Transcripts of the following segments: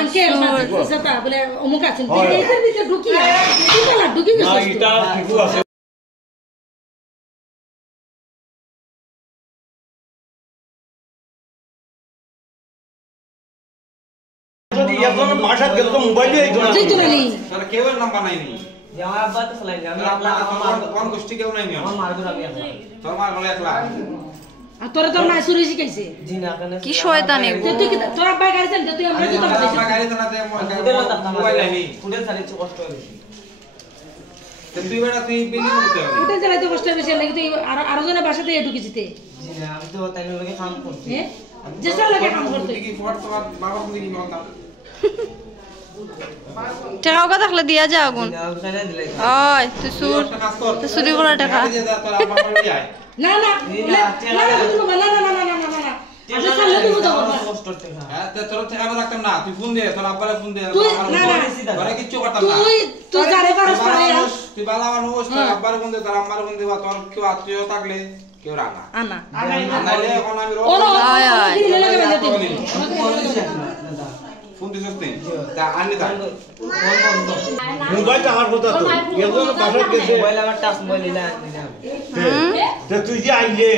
uncle সাতা বলে অমুক আছেন এটার ভিতরে ঢুকি কি বলা ঢুকি গেছে না এটা ঠিকই আছে যদি একজন ভাষা গেল তো মোবাইলে এই ধরে স্যার কেউ নাম্বার নাই নি যে আমার আব্বা তো চালাই আমি আমার কোন গোষ্ঠী কেউ নাই নি আমার মারদুর আমি আছে তোর মার গলে একলা আর তোরা তো না শুরু শিখাইছে জি না কেন কি শয়তানি তুই তোর আব্বা গাড়ি চালাতে তুই আমরা তো আব্বা গাড়ি চালাতে মোবাইল নাই নি ফুটে চালাতে কষ্ট বেশি তো তুই বেটা তুই বিলি করতে হবে ফুটে চালাতে কষ্ট বেশি লাগে তুই আরো জনের বাসাতে ঢুকিছিতে জি না আমি তো তাই লাগে কাম করছি যেসা লাগে কাম করতে কি ফট তোমার বাবা কোন দিকে মানতাম টাকা ওকা থাকলে দিয়া যা আগুন ওই তুই সুর তুই চুরি করা টাকা না না না না না না না না না আচ্ছা চল তুই তো হ্যাঁ তে তোর থেকে আমি রাখতাম না তুই ফোন দে তোর আব্বারে ফোন দে তোরে কিচ্ছু করতাম না তুই জারে পারস পারে তুই বালা মানুষ তোর আব্বারে ফোন দে তোর আম্মারে ফোন দে বা তোর কেউ আত্মীয় থাকলে কেউ রানা আনা আনাইলে এখন আমি আয় আয় ফোন দিছস তুই তা আনি দা মোবাইল টাকার কথা তো এজন বাসা গেছে মোবাইল আমার টাচ মোবাইল নিলা তে তুই যে আইলে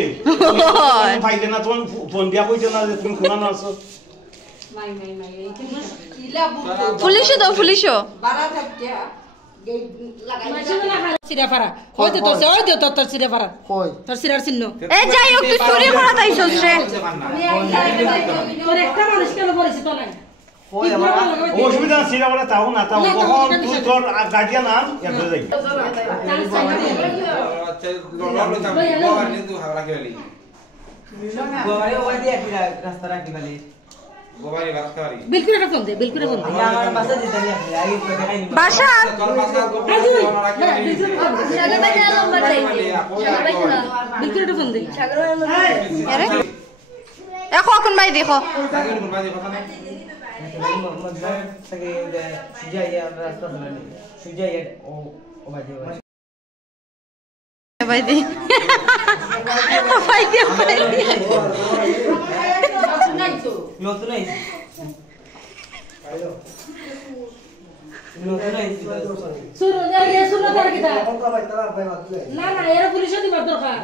ফাইলে না তোর ফোন দিয়া কইছ না যে তুমি কোনা না আছো মাই ইলা পুলিশও দাও পুলিশও বাড়া থাকে সিরাফারা হইতে তো ওই দে তোর সিরাফারা কই তোর সিরার চিহ্ন এ যাই হোক তুই চুরি করা তাইছস রে তোর একটা মানুষ কেন পরিচিত নাই অসুবিধা ছিল বলে তাও না তাও কখন তুই তোর গার্ডিয়ান আন এত যাই গোবারে ওই দিয়ে কি রাস্তা রাখি বলি গোবারে রাস্তা রাখি বিলকুল এটা ফোন দে বিলকুল ফোন দে আমার বাসা দিতে নি আপনি আগে তো দেখাই বাসা তোর বাসা সাগর ভাই নাম্বার চাই বিলকুল এটা ফোন দে সাগর ভাই আরে এখন কোন ভাই দেখো সাগর কোন ভাই কথা না मतलब सके सुजाइया रास्ता बनाने सुजाइया ओ बाजे भाई दे भाई दे नतुन নাই শুনো না এরা পুলিশ দিবার দরকার